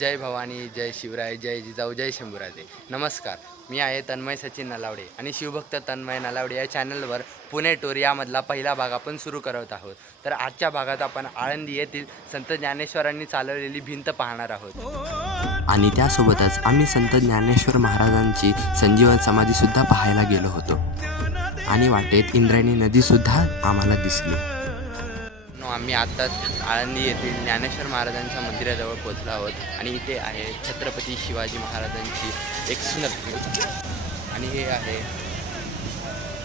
जय भवानी जय शिवराय जय जिजाऊ जय शंभूराजे. नमस्कार मी आहे तन्मय सचिन नलावडे आणि शिवभक्त तन्मय नलावडे या चॅनलवर पुणे टूर यामधला पहिला भाग आपण सुरू करत आहोत. तर आजच्या भागात आपण आळंदी येथील संत ज्ञानेश्वरांनी चालवलेली भिंत पाहणार आहोत. आणि त्यासोबतच आम्ही संत ज्ञानेश्वर महाराजांची संजीवन समाधीसुद्धा पाहायला गेलो होतो. आणि वाटेत इंद्रायणी नदीसुद्धा आम्हाला दिसली. आम्ही आत्ताच आळंदी येथील ज्ञानेश्वर महाराजांच्या मंदिराजवळ पोहोचलो आहोत आणि इथे आहे छत्रपती शिवाजी महाराजांची एक सुंदर आणि हे आहे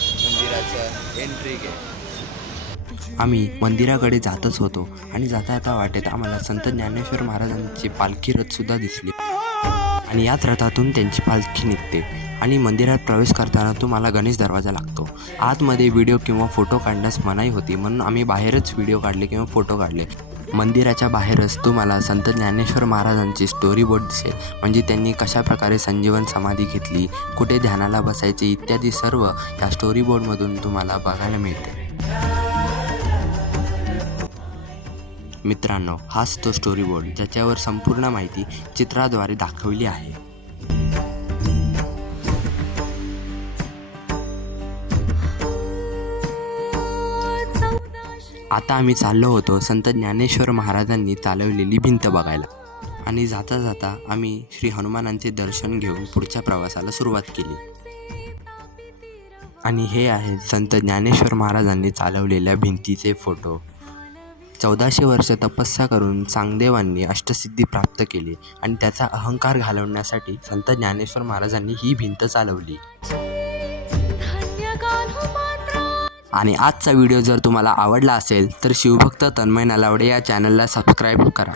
मंदिराचं एंट्री गेट आम्ही मंदिराकडे जातच होतो आणि जाता जाता वाटेत आम्हाला संत ज्ञानेश्वर महाराजांची पालखी रथसुद्धा दिसली. आणि याच रथातून त्यांची पालखी निघते. आणि मंदिरात प्रवेश करताना तुम्हाला गणेश दरवाजा लागतो. आतमध्ये व्हिडिओ किंवा फोटो काढण्यास मनाई होती. म्हणून आम्ही बाहेरच व्हिडिओ काढले किंवा फोटो काढले. मंदिराच्या बाहेरच तुम्हाला संत ज्ञानेश्वर महाराजांची स्टोरी बोर्ड दिसेल. म्हणजे त्यांनी कशाप्रकारे संजीवन समाधी घेतली कुठे ध्यानाला बसायचे इत्यादी सर्व या स्टोरी बोर्डमधून तुम्हाला बघायला मिळते. मित्रांनो हाच तो स्टोरी बोर्ड ज्याच्यावर संपूर्ण माहिती चित्राद्वारे दाखवली आहे. आता आम्ही चाललो होतो संत ज्ञानेश्वर महाराजांनी चालवलेली भिंत बघायला. आणि जाता जाता आम्ही श्री हनुमानांचे दर्शन घेऊन पुढच्या प्रवासाला सुरुवात केली. आणि हे आहे संत ज्ञानेश्वर महाराजांनी चालवलेल्या भिंतीचे फोटो. चौदाशे वर्ष तपस्या करून चांगदेवांनी अष्टसिद्धी प्राप्त केली आणि त्याचा अहंकार घालवण्यासाठी संत ज्ञानेश्वर महाराजांनी ही भिंत चालवली. आणि आजचा व्हिडिओ जर तुम्हाला आवडला असेल तर शिवभक्त तन्मय नलावडे या चॅनलला सबस्क्राईब करा.